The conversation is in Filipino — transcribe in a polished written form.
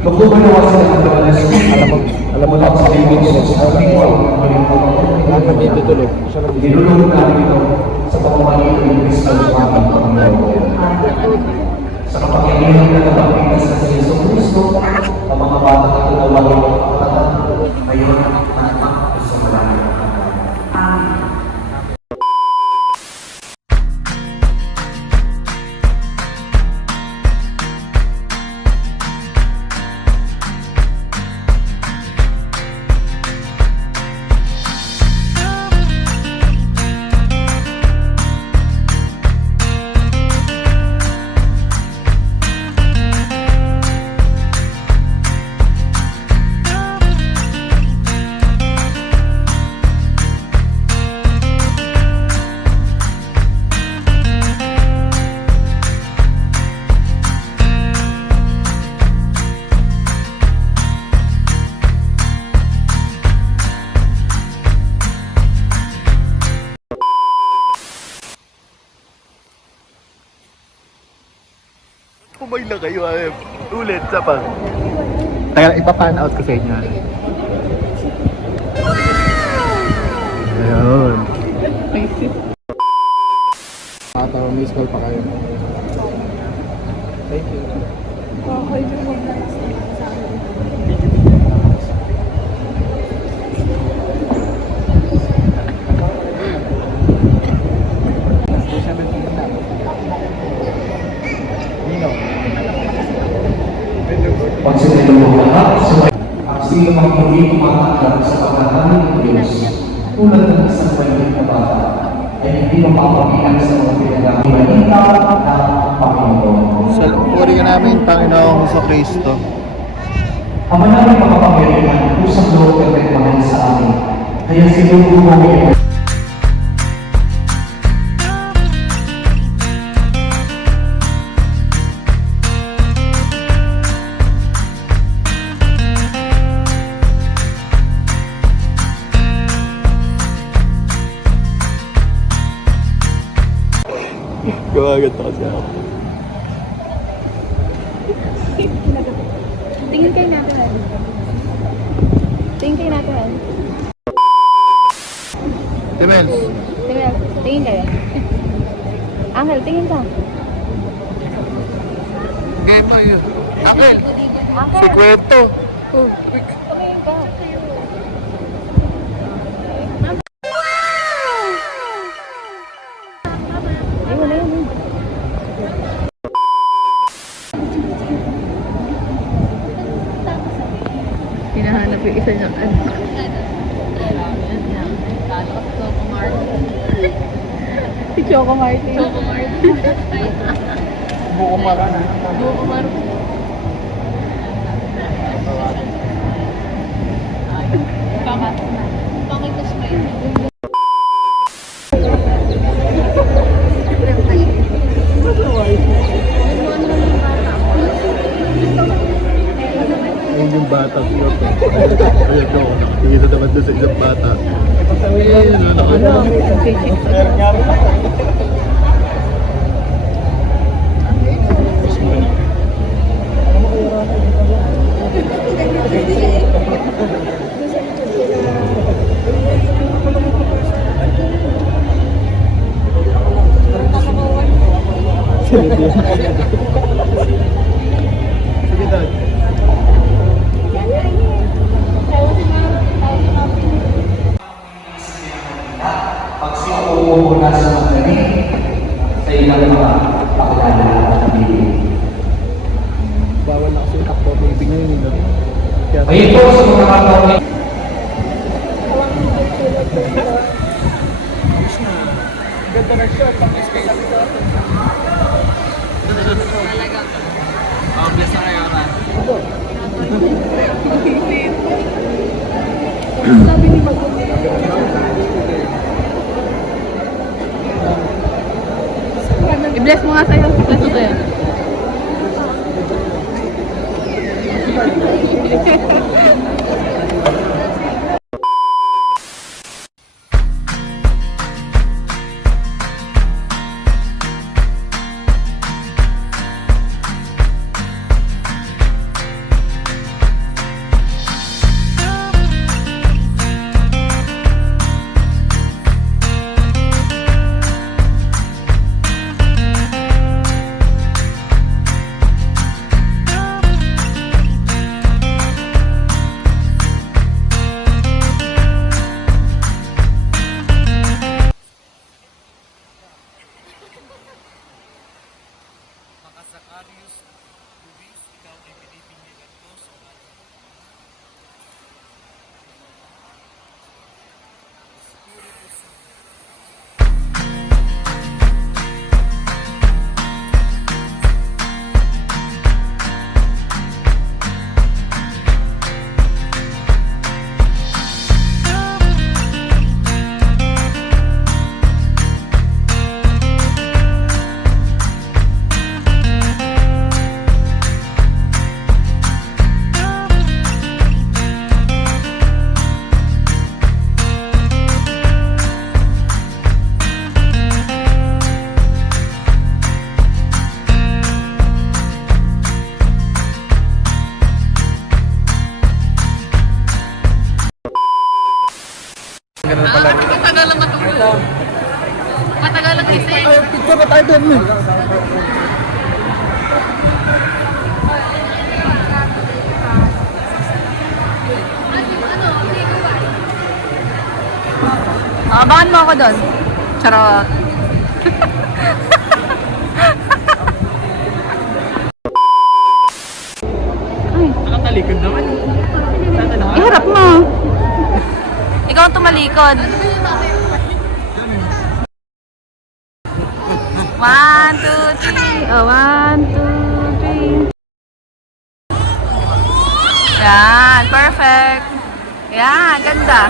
Magbubunawa sila ng kawalas. Alam mo na sa libig sa lingwaw. lahat na dito tulog. Dinulong natin ito sa pamamagitan ng Kristo sa aming Panginoon. Sa kapangyarihan na nabangkitas sa Yesu Kristo, ang mga bata na tinawagin ng kapatid, ngayon at sa malamig. Amen. Kumain lang kayo, ulit, sa pang. Kaya ipa-pan out ko sa inyo. Ayun. Tawag miss call pa kayo. Thank you. Pag sinilong lahat, ang sino mang hindi kumatanggap sa pagkakaroon ng Diyos, tulad ng isang maliit na bata, ay hindi mapapagilan sa mga pinagkakibalita ng Panginoon. Puri ka namin, Panginoong Kristo. Ama namin makapangyarihan, kusang loob at nagmahal sa amin. Kaya sinugo mo ngayon. Gawagat ako siya. Tingin kayo natin. Tingin kayo natin. Demels. Tingin kayo. Angel, tingin ka. Game ba yun? Akil! Angel, Si Kwento! tingin ka. Ayun, ayun. Hinahanap yung isa niyang ano. Si Choco Martin. Buko mara na. Buko Martin. Pangit na smile. Ayun yung bata siya. Ayun ko, nakikita naman doon sa isang bata. Ayun, ano. Sige, Dad. Pag sila umuuna sa magdani, sa ilang mga pakilala at bibig. Bawal na kasi yung takbo. Baby ngayon yun. Kaya Ayun po sa mga kapatid. ganda na siya. Sabi ni Magod. I-bless mo nga sa'yo. Bless mo sa'yo. Matagal lang matulog. Matagal lang gising. Picture na tayo doon eh. Abangan mo ako doon. Charot. Nakatalikod naman. Iharap mo. Ikaw ang tumalikod. 1, 2, 3. Oh, 1, 2, 3. Yan, perfect. Yan, ganda.